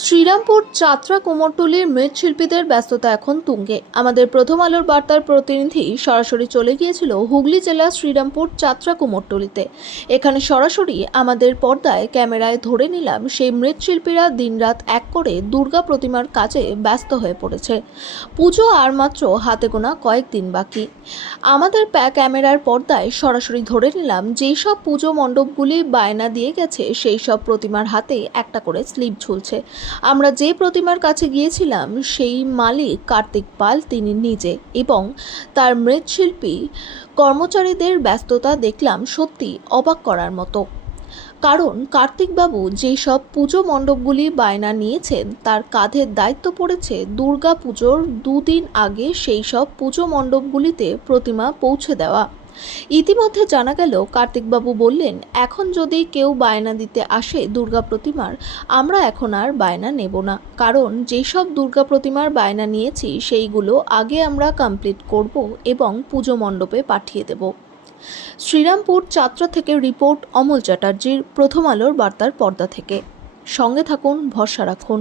শ্রীরামপুর যাত্রা কুমোরটুলির মৃৎশিল্পীদের ব্যস্ততা এখন তুঙ্গে। আমাদের প্রথম আলোর বার্তার প্রতিনিধি সরাসরি চলে গিয়েছিল হুগলি জেলার শ্রীরামপুর যাত্রা কুমোরটুলিতে। এখানে সরাসরি আমাদের পর্দায় ক্যামেরায় ধরে নিলাম সেই মৃৎশিল্পীরা দিনরাত এক করে দুর্গা প্রতিমার কাজে ব্যস্ত হয়ে পড়েছে। পুজো আর মাত্র হাতে গোনা কয়েকদিন বাকি। আমাদের ক্যামেরার পর্দায় সরাসরি ধরে নিলাম যেই সব পুজো মণ্ডপগুলি বায়না দিয়ে গেছে সেই সব প্রতিমার হাতে একটা করে স্লিপ ঝুলছে। আমরা যে প্রতিমার কাছে গিয়েছিলাম সেই মালিক কার্তিক পাল তিনি নিজে এবং তার মৃৎশিল্পী কর্মচারীদের ব্যস্ততা দেখলাম সত্যি অবাক করার মতো। কারণ কার্তিকবাবু যেসব পুজো মণ্ডপগুলি বায়না নিয়েছেন তার কাঁধের দায়িত্ব পড়েছে দুর্গা পুজোর দুদিন আগে সেই সব পুজো মণ্ডপগুলিতে প্রতিমা পৌঁছে দেওয়া। ইতিমধ্যে জানা গেল কার্তিকবাবু বললেন, এখন যদি কেউ বায়না দিতে আসে দুর্গা প্রতিমার, আমরা এখন আর বায়না নেব না, কারণ যেসব দুর্গা প্রতিমার বায়না নিয়েছি সেইগুলো আগে আমরা কমপ্লিট করব এবং পুজো মণ্ডপে পাঠিয়ে দেব। শ্রীরামপুর যাত্রা থেকে রিপোর্ট অমল চ্যাটার্জির, প্রথম আলোর বার্তার পর্দা থেকে। সঙ্গে থাকুন, ভরসা রাখুন।